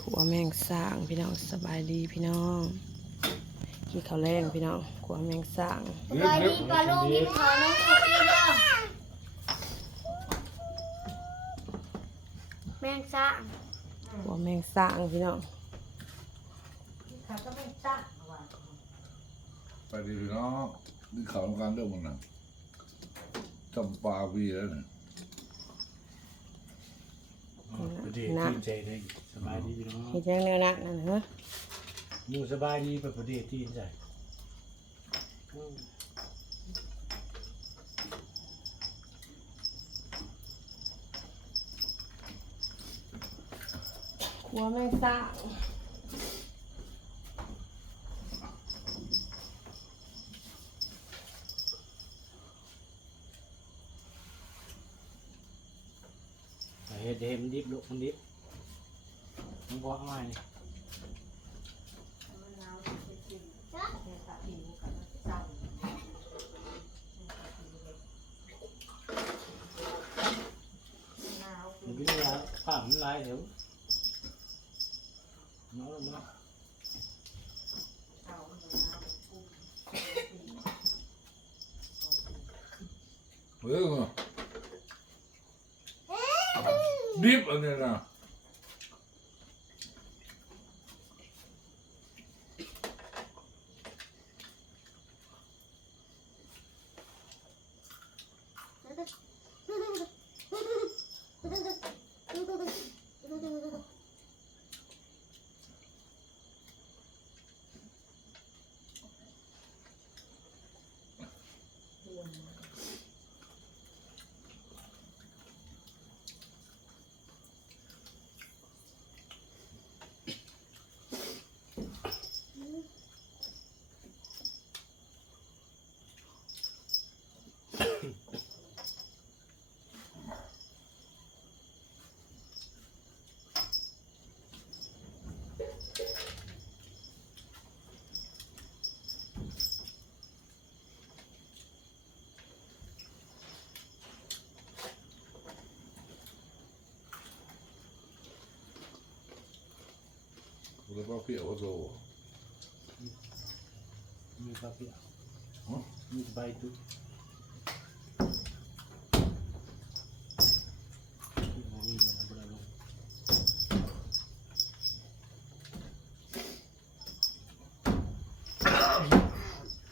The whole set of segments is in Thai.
ขัวแมงสร้างพี่น้องสบายดีพี่น้องกินข้าวแรงพี่น้องขัวแมงสร้างสบายดีปลาลูกกินข้าวน้องคุกกี้เด้อแมงซ่าขัวแมงสร้างพี่น้องไปดีพี่น้องนี่ข่าวทำการเรื่องมันนะจำปาวีแล้วเนี่ย ประเดี๋ยวตื่นใจได้สบายดีพี่น้องเฮ็ดยังแนวนั้นนั่นเหรอหมูสบายดีแบบประเดี๋ยวตื่นใจอืมขัวแมงสร้าง แต่เฮ็ดเฮ็ด มันดิบมันดิบมันบอเอะไรนี่มันกินยาผ้ามันลายเดี๋ยวน้องลงมา เฮ้ย ดิบอั แล้วก็เพี่ยวโซ่มีปลาเปียกมีใบตุ๊ดมีอะไรบ้าลูก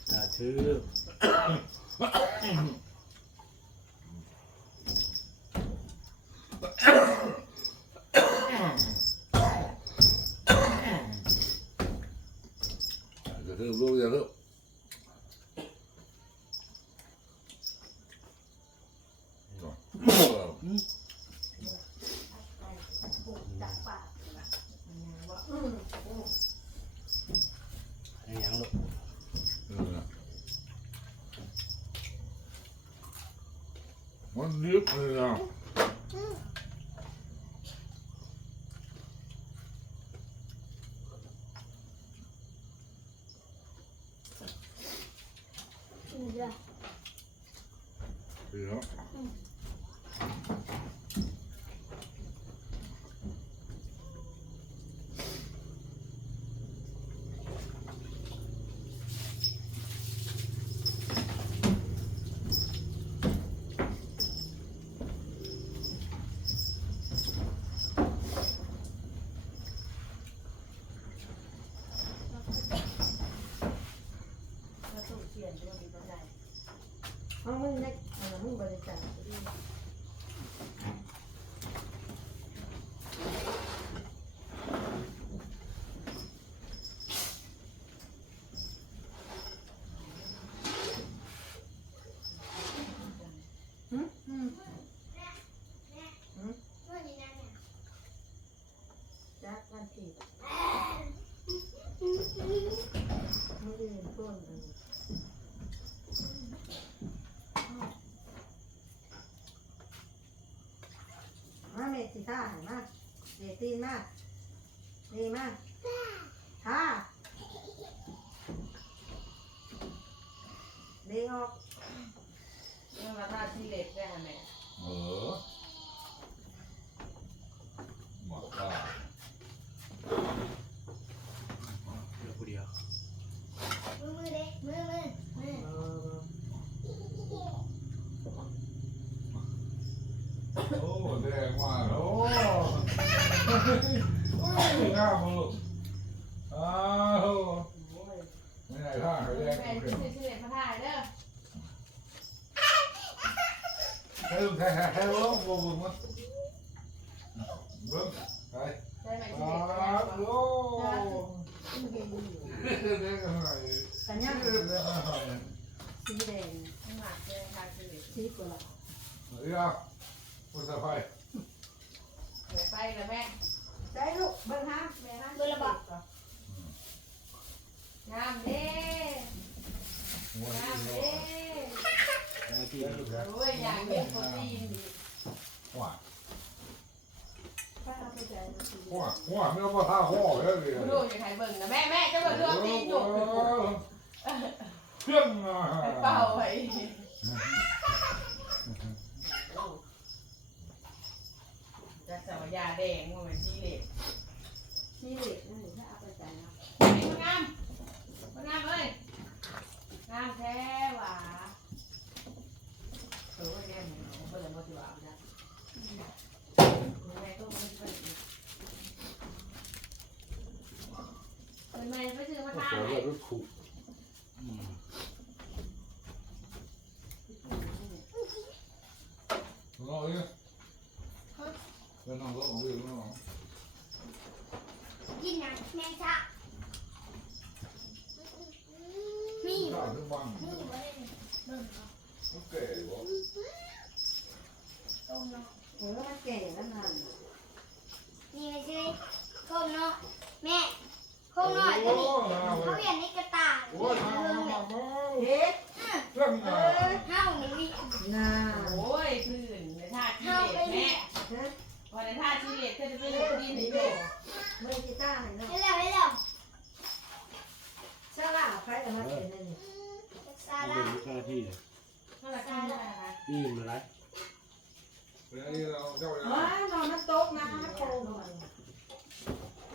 สาธุจะเริ่มรู้จะเริ่มเออ อันยังลูก เออมัน ดิบเลยนะเด้อเดี๋ยว เอามึงได้เอามึงบริจาค จักวันที่ไม่ได้เห็นต้นอันนี้มาเมสิท่าหันมาเมตีนมาดีมาท่าดีออกเรื่องมาท่าที่เล็กได้ไหมเออหมดข้าว ว่าโอ้ยข้าวมึงอ้าวไม่ได้ข้าวเขาแยกแม่กันชื่อชื่อพระทายเด้อให้ลุงแท้แท้ลุงบุ้งบุ้งมั้งบุ้งไปได้ไหมอ้าวโอ้เด็กอะไรกันยังเด็กอะไรสีแดงข้างหลังเลยค่ะชื่อสีกุหลาเดี๋ยวมุสาไฟเดี๋ย ไปแล้วแม่ใจลูกเบิ่งฮะแม่ฮะเบอร์ระบอกงามเด้งามเด้ไอ้ที่โอ้ยอย่างเงี้ยโปรตีนดีว้าป้าเอาไปใจลูกสีว้าว้าไม่ต้องมาท่าห่อเลยเลยดูอยู่ไทยเบิ่งนะแม่แม่จะเบิ่งเรื่องตีนอยู่เครื่องอะเป่าไว้จะสาว ยาแดงว่ามันจีเล็ดสีเหล็กนั่นถ้าเอาไปใจนะนี่มันงามมันงามเลยงามแท้หว่าเออแม่เหมือนเบิ่งมาติว่าจ้ะแม่ต้องไมันเป็นเออแม่ไปซื้อมาทานไหน รถขู่อืม น้องเนี่ยเป็นน้องรถของพี่น้อง กินหนังแมงชะนี่ ข้าวทุกวันนี่บ่ได้เบิ่งเอาโอเคบ่ต้มเนาะเออมันแก่แล้วนั่นนี่ไม่ใช่โคมเนาะแม่โคมน้อยตัวนี้เขาเรียนในกระต่ายโอ้ยมามามาเฮ็ดเรื่องเออะอเฮานี่วิน่าโอ้ยพื้นในท่าชีเล็ดแม่ฮะวันในท่าชีเล็ดเธอจะไปเล่นดินนี่โยเบิ่งกีตาร์เนาะ ให้แล้วให้แล้ว ซาร่าใครเอามาเป็นนั่นนี่ ซา เป็ ร่านเจ้าหน้าที่เลยน่ารักจังเลยนะนี่มาไรเดี๋ยวนี้เราเจ้าอ๋อนอนมันตกนะมันโคงหน่อย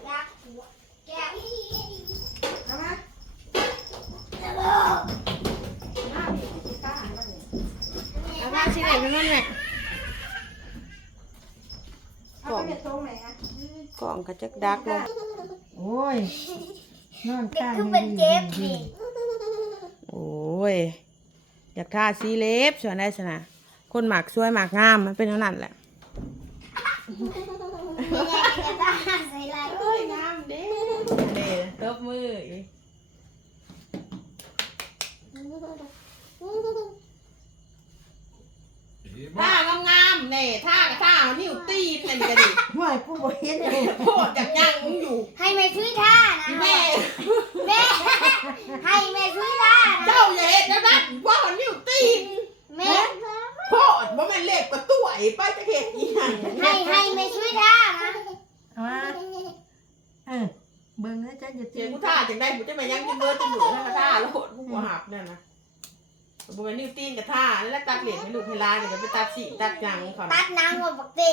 ยักษ์หัวแก้วเอามาแล้วมาพี่กีตาร์ให้มันนี่เอามาสิไหนมันนั่นแหละเอาไปเป็นตรงไหนอะกล่องกระจักดักลงโอ้ยนอนเด็กข้างคือเป็นเจ็บนี่โอ้ย อยากทาสีเล็บส่วนได้สนะคนหมากสวยหมากงามมันเป็นเท่านั้นแหละไม่ใช่กระต่ายใส่ลายโอ้ยงามเด้เด้ตบมืออีกท่างามๆเนี่ยท่ากับท่ามันนิ้วตีนนั่นก็ดิห่วยกูบ่เห็นเลยโคตรจากยังมึงอยู่ ให้แม่ช่วยท่านะ แม่ แม่ให้แม่ช่วยท่านะ เจ้าอย่าเห็นนะนะว่ามันนิ้วตีน แม่ โคตรบ่แม่นเล็บกับตัวไอ้ป้าจะเห็นอีหยัง ให้ให้แม่ช่วยท่านะ เอามาเออเบิ่งนะจ๊ะอย่าตี เจ้ากูท่าจังได้กูจะมายังกินเบอร์จะอยู่ให้มาท่าแล้วโคตรกูบ่หับนั่นนะบ่แม่นนิ้วตีนกับท่าแล้วตัดเหรียญให้ลูกให้หลานก็จะไปตัดสีตัดหยังเขาตันะดหนังหัวปกติ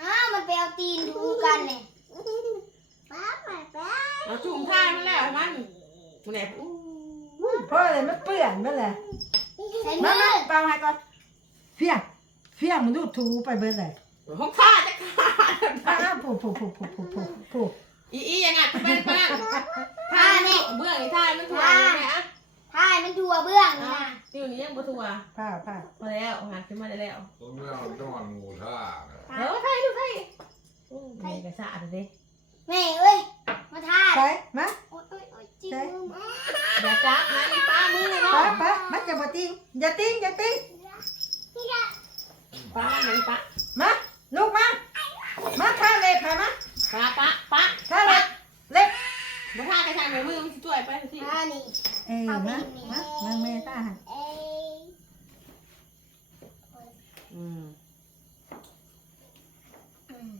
อ้าวมันไปเอาตีนดูกันเนี่ยป้าป้าป้าเอาจุ่มท่ามันแล้วให้มันมันแอบอู้พ่อเลยมันเปื้อนมันแหละใส่มามืมาอเปล่าให้ก่อนเฟียงเฟียงมันดูถูไปเบิดเลยห้องท่าจะขาดอ้าวผู้ผู้ผู้ผู้ผู้ผู้ผู้ อีอียังไงเป็นปานท่าเนี่ยเบื้องนี่ท่ามันถั่วยังไงอะท่ายมันทัวเบื้องนี่นะติ้วนี้ยังบ่ถั่วผ้าผ้ามาแล้วงานขึ้นมาได้แล้วตรงนี้เราจังหวัดงูท่าเออไทยดูไทยไทยกระสะอาดดิแม่เอ้ยมาท่ายไปมาโอ๊ยโอ๊ยโอ๊ยจิ้มมือมาอย่าจับนะอีป้ามือเลยไปเนาะไปมันจะบ่ติ้งอย่าติ้งอย่าติ้งป้าไหนป้ามาลูกมามาท่าเล็บให้มาป้าป้าป้าท่าเล็บเล็บมา ท่ากระชากมือมือมันช่วยไปสิท่านี่เอ้ยมามามาแม่ท่าให้เอ้ยอืมอืม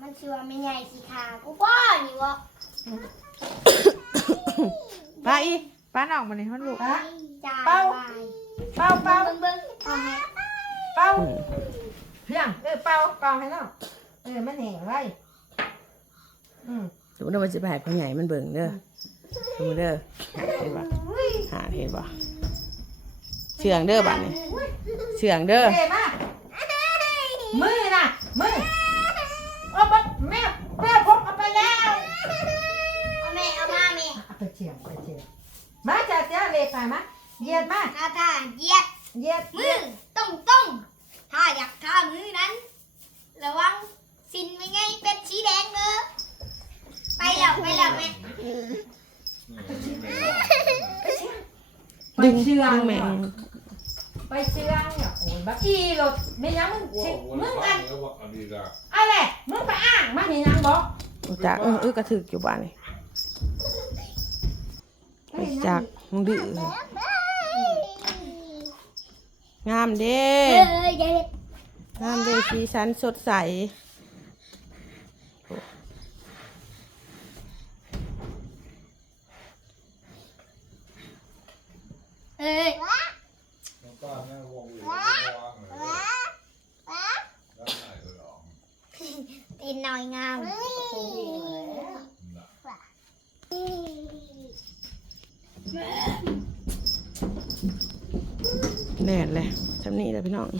มันชัวไม่ใหญ่สีขาวกูป้อนี่วะป้าอีป้าออกมาในห้องลูกฮะจ่ายเป้าบายเป่าเป่าเบิ้งเบิ้งเอาให้เป่าเพียงเออเป่าเป่าให้น้องเออมันแห้งไว้อืม ดูนะมันจะไปหายพ่อใหญ่มันเบิ่งเด้อดูเด้อเห็นปะหาเห็นปะไม่เชื่องเด้อบัดนี้เชื่องเด้อเด้มามือน่ะ มือเอาไปแม่แม่พกเอาไปแล้วเอาแม่เอามาแม่เอาไปเชียงไปเชียงมาจ้าจ้าเล็กไปมาเหยียดมาท่าท่าเหยียดเหยียดมือต้องต้องถ้าอยากท่ามือนั้น ระวังสินไม่ไงเป็นสีแดงเด้อ ไปแล้วไปแล้วแม่ไปเชียงแม่งไปเชียงเนี่ยโอ้ยบักอีรถไม่ยังมึงชิมึงอันแล้วว่าอันนี้ละอะไรมึงไปอ้างมันนี่ยังบอกรู้จักเออเออกระถึกอยู่บ้านนี่ไปจักมึงดื้องามเด้เอ้ยอย่าเฮ็ดงามเด้สีสันสดใส เอ้ย น้องป้าแม่วงอยู่ว่างเลยแล้วไหนก็ลอง ตีนหน่อยงาม แดดเลยทำนี่แหละพี่น้อง